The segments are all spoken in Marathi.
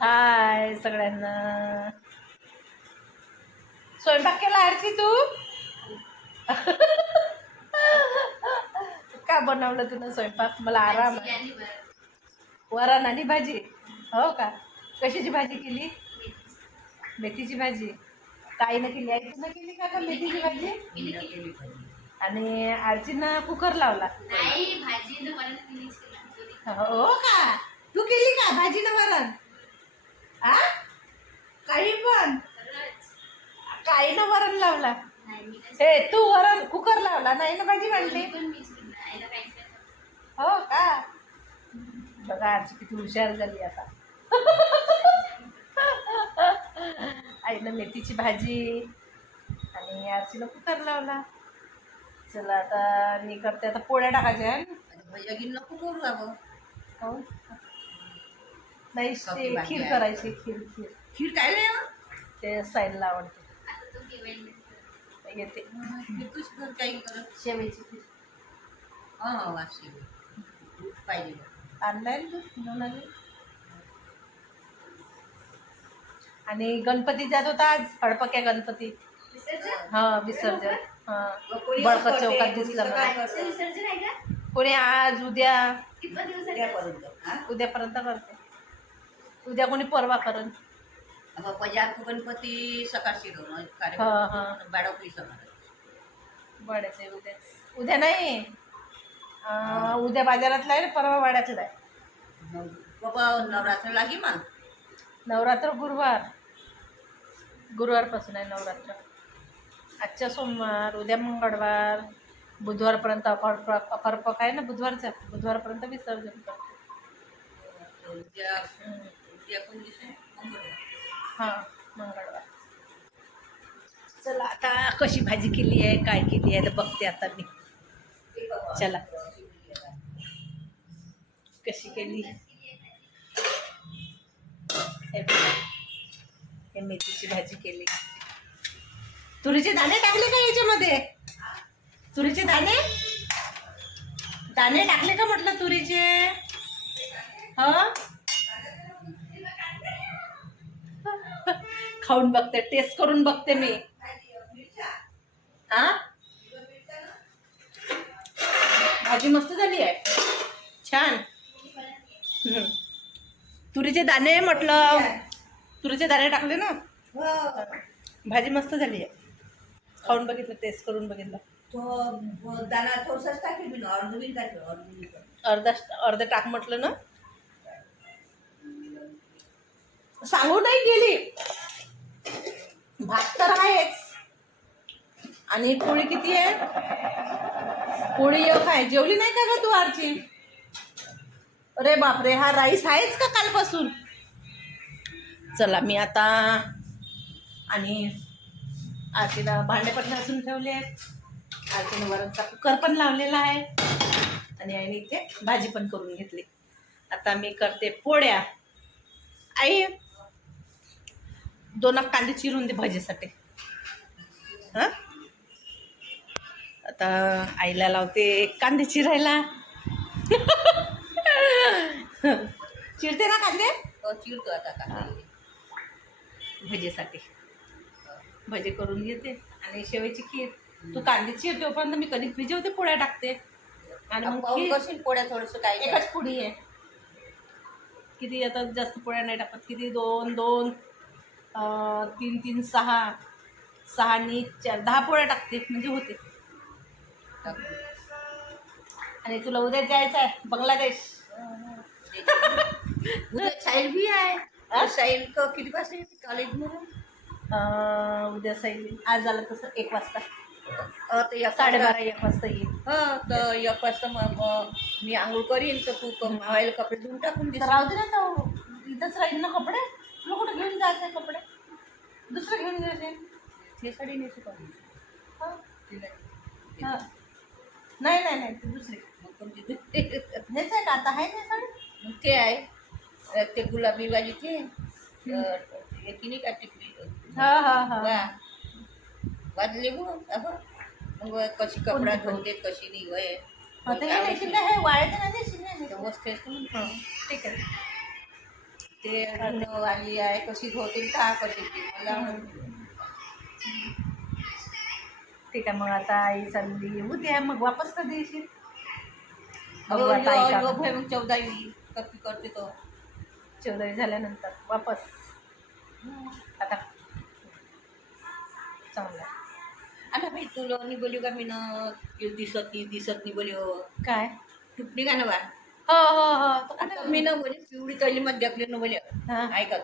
हाय सगळ्यांना. स्वयंपाक केला आरती तू? का बनवलं तुला स्वयंपाक? मला आराम वरण आणि भाजी. हो का? कशाची भाजी केली? मेथीची भाजी. ताईनं केली. आई तुला केली का का मेथीची भाजी? आणि आरतीनं कुकर लावला. न. हो का? तू केली का भाजी ना वरण? आ? काही पण. काही ना वरण लावला. हे तू वरण कुकर लावला नाही ना भाजी. मांडली. हो का? बघा आरची किती हुशार झाली आता. आईनं मेथीची भाजी आणि आरसीनं कुकर लावला. चला आता मी करते आता पोळ्या टाकायच्या भैया गिन नको हो. नाही ते खीर. करायची खीर खीर. खीर काय रे ते साईडला आवडते. येते. काही करत शेवेची खीर. हा वाशी पाहिजे आणलाय ना तू? घेऊन आली? आणि गणपती जात होता आज हडपक्या गणपती. विसर्जन? हा विसर्जन. हा. चौकात दिसलं कोणी आज उद्या. किती दिवस उद्यापर्यंत? उद्यापर्यंत करते. उद्या कोणी परवा करण पजात गणपती सकाळशी दोन हा, कार्यक्रम वाड्याचं आहे उद्या. उद्या नाही. अं, उद्या बाजारातला आहे ना परवा वाड्यातला आहे. बाबा नवरात्र लागी मग? नवरात्र गुरुवार. गुरुवारपासून आहे नवरात्र. आजच्या सोमवार उद्या मंगळवार. बुधवारपर्यंत अकर्प अकर्पक आहे ना बुधवारचा. बुधवारपर्यंत विसर्जन करतो. उद्या उद्या मंगळवार. हां मंगळवार. चला आता कशी भाजी केली आहे काय केली आहे तर बघते आता मी. चला. कशी केली. हे मेथीची भाजी केली. तुरीचे दाणे टाकले का याच्यामध्ये? तुरीचे दाणे? दाणे टाकले का म्हटलं तुरीचे? ह? खाऊन बघते टेस्ट करून बघते मी. हा? भाजी मस्त झाली आहे. छान. तुरीचे दाणे म्हटलं तुरीचे दाणे टाकले ना? हो. भाजी मस्त झाली आहे. खाऊन बघितलं टेस्ट करून बघितलं. अर्धा अर्ध टाक म्हटलं ना? सांगू नाही गेली. भात तर आहेच. आणि पोळी किती आहे? पोळी एक आहे. जेवली नाही का ग तू आरची? अरे बापरे हा राईस आहेच का कालपासून? चला मी आता आणि आरतीला भांडे पण घासून ठेवले आहेत. आरतीने वरणचा कुकर पण लावलेला आहे. आणि आईने इथे भाजी पण करून घेतली. आता मी करते पोळ्या. आई दोन कांदे चिरून दे भाजीसाठी. हां? आता आईला लावते कांदे चिरायला. चिरते ना कांदे? तो चिरतो आता का भजीसाठी. भजी करून घेते. आणि शेवयाची खीर. तू कांदे चिर तोपर्यंत मी कधी भिजवते पोळ्या टाकते. आणि मग करशील पोळ्या थोडंसं काय? एकच पुडी आहे. किती आता जास्त पोळ्या नाही टाकत. किती दोन दोन. तीन तीन सहा सहा नी चार दहा पोळ्या टाकते म्हणजे होते. आणि तुला उद्या जायचं आहे बांगलादेश साईल भी आहे. साईल क किती वाजता येते? कॉलेज मधून? अं, उद्या साई आज झालं तसं एक वाजता. साडेबारा एक वाजता येईल. हा तर एक वाजता मग मी आंघोळ करीन तर तू मावायला कपडे धुवून टाकून दे राहू दे ना तो इथंच राहील ना कपडे? घेऊन जायचे ते साडी नेसू का? मी? तिला- हाँ. नाही नाही नाही ती दुसरी. मग कोणती हेच आहे का? आता आहे ना साडी मग ते आहे. ते गुलाबी वाली ते याची नाही का टिकली? हा हा हा. वा. वाजले मग अहो. मग कशी कपडा धुवते कशी आता हे हे वाळायचं नाही ते नाही ठीक आहे. ते धुणं आली आहे कशी धुवतील का कशी मला ठीक आहे मग आता आई चालली. उद्या मग वापस कधी येशील? अहो, आता आई का? लोक आहे मग चौदा येईल कशी करते तो. चौदावी झाल्यानंतर वापस. आता. चांगलं. आहे. आता मी तुला नाही बोलू का मी ना? यो दिसत नाही दिसत नाही बोलू. काय? तुपली का ना बा. हो हो हो आता मी ना बोले पिवळी थैली मध्ये दाखली ना बोले हा. ऐका.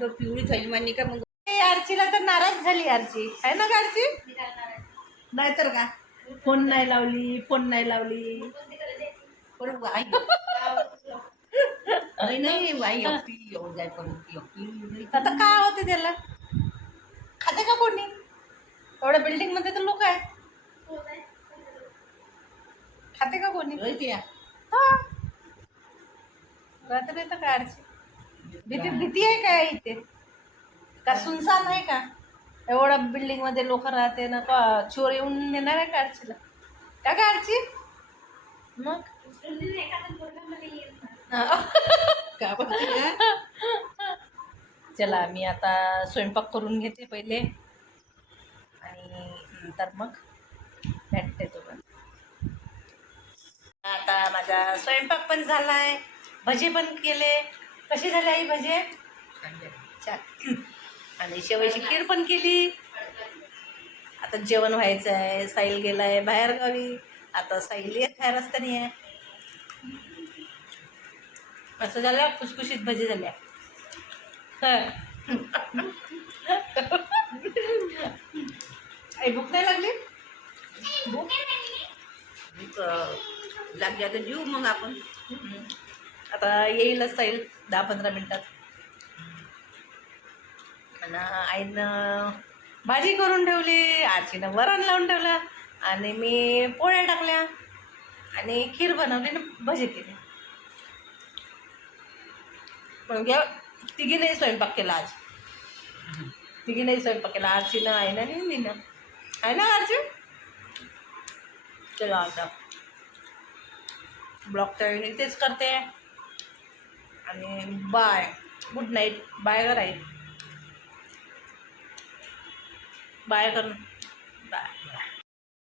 तो पिवळी थैली मध्ये का मग ए, आरचीला तर नाराज झाली आरची आहे ना का आरची आहे. नाहीतर का फोन नाही लावली फोन नाही लावली कोणती करायची आहे? बरं बाई अरे नाही बाई एकटी येऊन जाय पण एकटी आता काय होते त्याला खाते का कोणी एवढ्या बिल्डिंगमध्ये तर लोक आहेत हो काय? खाते का कोणी. हा कळत नाही तर काय अडचण भीती भीती आहे काय इथे? का सुनसान आहे का? एवढं बिल्डिंगमध्ये लोक राहते ना का चोर येऊन नेणार आहे का आरचीला का काय आरची मग? का चला मी आता स्वयंपाक करून घेते पहिले. आणि नंतर मग भेटते तुला आता माझा स्वयंपाक पण झाला आहे भजे पण केले. कसे झाले आई भजे? छान. आणि शेवयाची खीर पण केली. आता जेवण व्हायचं आहे साईल गेला आहे बाहेर गावी. आता साईल येत आहे रस्त्याने आहे. असं झालं खुसखुशीत भजी झाल्या. आई भूक नाही लागली? भूक? अं, लागल्या तर जीव मग आपण. आता येईलच साईल दहा पंधरा मिनटात. आणि आईनं भाजी करून ठेवली आजीनं वरण लावून ठेवलं आणि मी पोळ्या टाकल्या आणि खीर बनवली आणि भजी केली. पण घ्या तिघीनेही स्वयंपाक केला आज. तिघीनेही स्वयंपाक केला आरशीनं आईनं नाही मीनं आहे ना आरशी चला आता. ब्लॉक वेळी तेच करते. आणि बाय. Good night. बाय कराय बाय कर